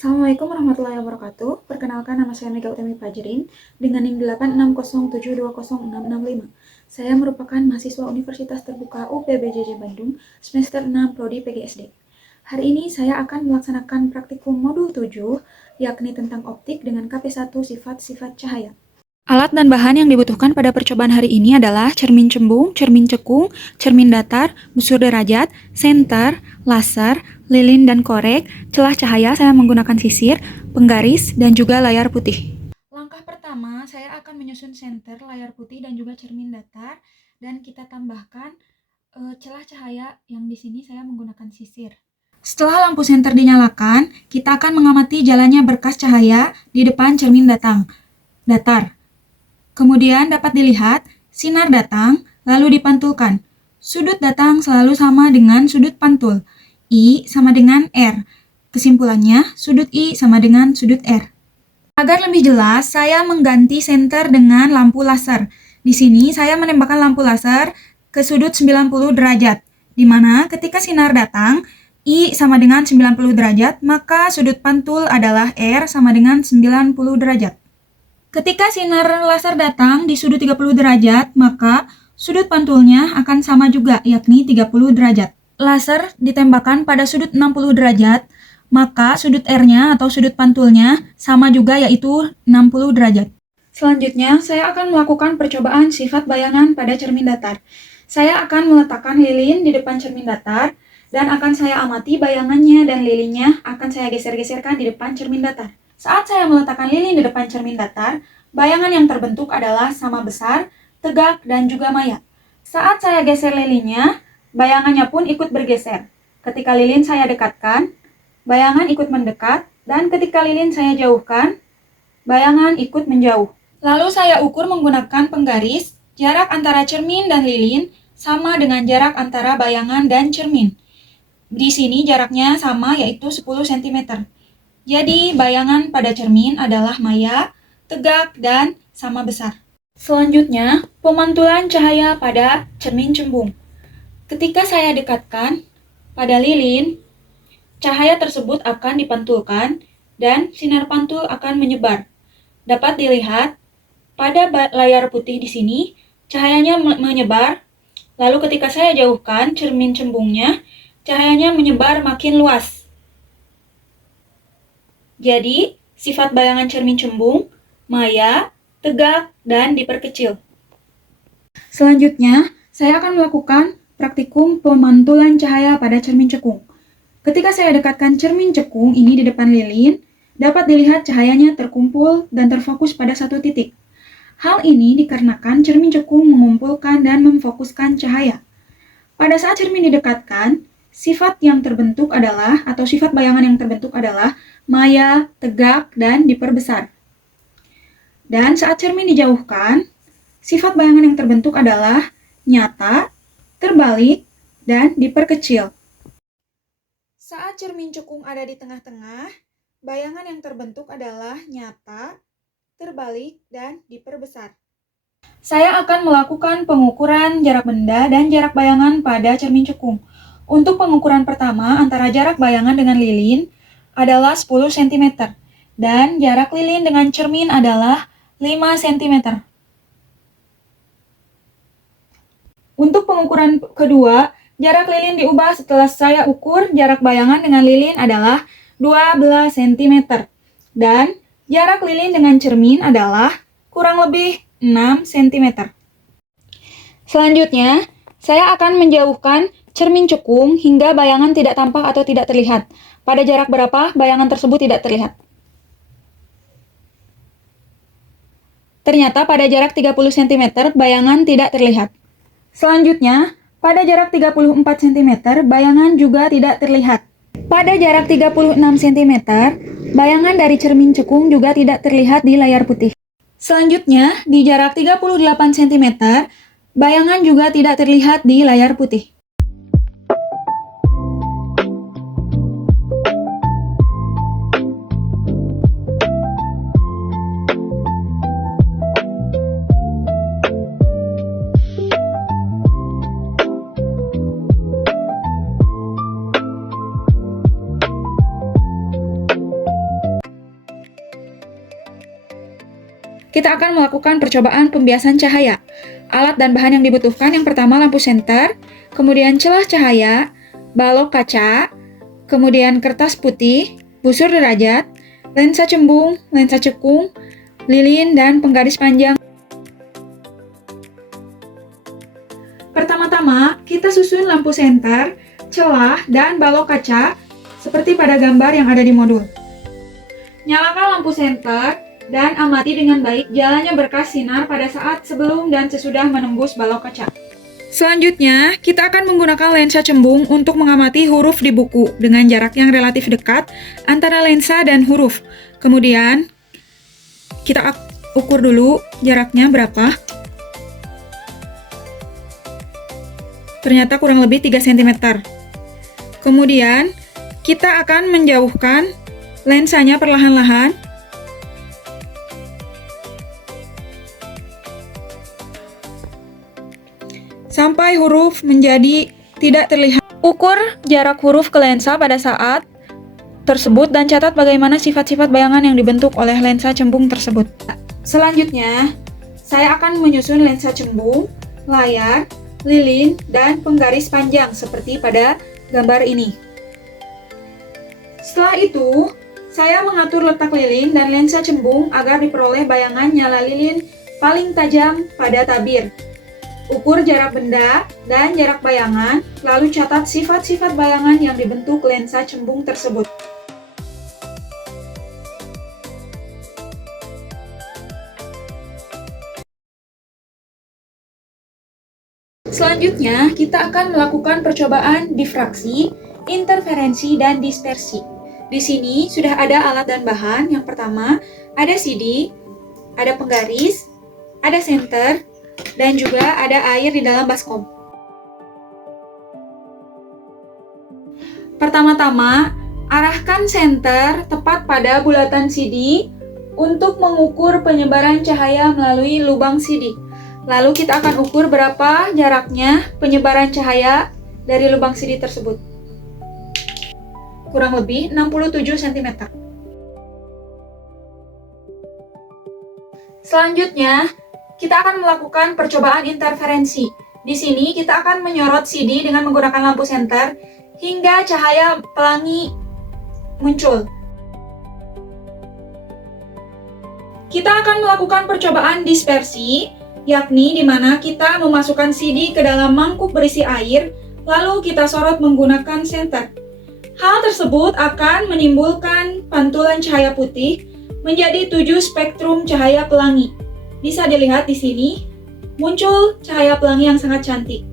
Assalamualaikum warahmatullahi wabarakatuh. Perkenalkan, nama saya Mega Utami Fajrin dengan NIM 860720665. Saya merupakan mahasiswa Universitas Terbuka UPBJJ Bandung, semester 6 Prodi PGSD. Hari ini saya akan melaksanakan praktikum modul 7, yakni tentang optik dengan KP1 sifat-sifat cahaya. Alat dan bahan yang dibutuhkan pada percobaan hari ini adalah cermin cembung, cermin cekung, cermin datar, busur derajat, senter, laser, lilin dan korek. Celah cahaya saya menggunakan sisir, penggaris, dan juga layar putih. Langkah pertama, saya akan menyusun senter, layar putih, dan juga cermin datar. Dan kita tambahkan celah cahaya yang di sini saya menggunakan sisir. Setelah lampu senter dinyalakan, kita akan mengamati jalannya berkas cahaya di depan cermin datar. Kemudian dapat dilihat, sinar datang, lalu dipantulkan. Sudut datang selalu sama dengan sudut pantul. I sama dengan R. Kesimpulannya, sudut I sama dengan sudut R. Agar lebih jelas, saya mengganti senter dengan lampu laser. Di sini saya menembakkan lampu laser ke sudut 90 derajat, di mana ketika sinar datang, I sama dengan 90 derajat, maka sudut pantul adalah R sama dengan 90 derajat. Ketika sinar laser datang di sudut 30 derajat, maka sudut pantulnya akan sama juga, yakni 30 derajat. Laser ditembakkan pada sudut 60 derajat, maka sudut R-nya atau sudut pantulnya sama juga, yaitu 60 derajat. Selanjutnya, saya akan melakukan percobaan sifat bayangan pada cermin datar. Saya akan meletakkan lilin di depan cermin datar, dan akan saya amati bayangannya dan lilinnya akan saya geser-geserkan di depan cermin datar. Saat saya meletakkan lilin di depan cermin datar, bayangan yang terbentuk adalah sama besar, tegak, dan juga maya. Saat saya geser lilinnya, bayangannya pun ikut bergeser. Ketika lilin saya dekatkan, bayangan ikut mendekat, dan ketika lilin saya jauhkan, bayangan ikut menjauh. Lalu saya ukur menggunakan penggaris, jarak antara cermin dan lilin sama dengan jarak antara bayangan dan cermin. Di sini jaraknya sama, yaitu 10 cm. Jadi, bayangan pada cermin adalah maya, tegak, dan sama besar. Selanjutnya, pemantulan cahaya pada cermin cembung. Ketika saya dekatkan pada lilin, cahaya tersebut akan dipantulkan dan sinar pantul akan menyebar. Dapat dilihat pada layar putih di sini, cahayanya menyebar. Lalu ketika saya jauhkan cermin cembungnya, cahayanya menyebar makin luas. Jadi, sifat bayangan cermin cembung, maya, tegak, dan diperkecil. Selanjutnya, saya akan melakukan praktikum pemantulan cahaya pada cermin cekung. Ketika saya dekatkan cermin cekung ini di depan lilin, dapat dilihat cahayanya terkumpul dan terfokus pada satu titik. Hal ini dikarenakan cermin cekung mengumpulkan dan memfokuskan cahaya. Pada saat cermin didekatkan, sifat yang terbentuk adalah, atau sifat bayangan yang terbentuk adalah maya, tegak, dan diperbesar. Dan saat cermin dijauhkan, sifat bayangan yang terbentuk adalah nyata, terbalik, dan diperkecil. Saat cermin cekung ada di tengah-tengah, bayangan yang terbentuk adalah nyata, terbalik, dan diperbesar. Saya akan melakukan pengukuran jarak benda dan jarak bayangan pada cermin cekung. Untuk pengukuran pertama antara jarak bayangan dengan lilin adalah 10 cm dan jarak lilin dengan cermin adalah 5 cm. Untuk pengukuran kedua, jarak lilin diubah setelah saya ukur jarak bayangan dengan lilin adalah 12 cm dan jarak lilin dengan cermin adalah kurang lebih 6 cm. Selanjutnya, saya akan menjauhkan cermin cekung hingga bayangan tidak tampak atau tidak terlihat. Pada jarak berapa bayangan tersebut tidak terlihat? Ternyata pada jarak 30 cm bayangan tidak terlihat. Selanjutnya, pada jarak 34 cm bayangan juga tidak terlihat. Pada jarak 36 cm, bayangan dari cermin cekung juga tidak terlihat di layar putih. Selanjutnya, di jarak 38 cm, bayangan juga tidak terlihat di layar putih. kita akan melakukan percobaan pembiasan cahaya. Alat dan bahan yang dibutuhkan yang pertama lampu senter, kemudian celah cahaya, balok kaca, kemudian kertas putih, busur derajat, lensa cembung, lensa cekung, lilin, dan penggaris panjang. Pertama-tama, kita susun lampu senter, celah, dan balok kaca seperti pada gambar yang ada di modul. Nyalakan lampu senter dan amati dengan baik jalannya berkas sinar pada saat sebelum dan sesudah menembus balok kaca. Selanjutnya, kita akan menggunakan lensa cembung untuk mengamati huruf di buku dengan jarak yang relatif dekat antara lensa dan huruf. Kemudian, kita ukur dulu jaraknya berapa. Ternyata kurang lebih 3 cm. Kemudian, kita akan menjauhkan lensanya perlahan-lahan. Sampai huruf menjadi tidak terlihat. Ukur jarak huruf ke lensa pada saat tersebut dan catat bagaimana sifat-sifat bayangan yang dibentuk oleh lensa cembung tersebut. Selanjutnya, saya akan menyusun lensa cembung, layar, lilin, dan penggaris panjang seperti pada gambar ini. Setelah itu, saya mengatur letak lilin dan lensa cembung agar diperoleh bayangan nyala lilin paling tajam pada tabir. Ukur jarak benda dan jarak bayangan, lalu catat sifat-sifat bayangan yang dibentuk lensa cembung tersebut. Selanjutnya, kita akan melakukan percobaan difraksi, interferensi, dan dispersi. Di sini sudah ada alat dan bahan. Yang pertama, ada CD, ada penggaris, ada senter, dan juga ada air di dalam baskom. Pertama-tama, arahkan senter tepat pada bulatan CD untuk mengukur penyebaran cahaya melalui lubang CD. Lalu kita akan ukur berapa jaraknya penyebaran cahaya dari lubang CD tersebut. Kurang lebih 67 cm. Selanjutnya, kita akan melakukan percobaan interferensi. Di sini kita akan menyorot CD dengan menggunakan lampu senter hingga cahaya pelangi muncul. Kita akan melakukan percobaan dispersi, yakni di mana kita memasukkan CD ke dalam mangkuk berisi air, lalu kita sorot menggunakan senter. Hal tersebut akan menimbulkan pantulan cahaya putih menjadi 7 spektrum cahaya pelangi. Bisa dilihat di sini, muncul cahaya pelangi yang sangat cantik.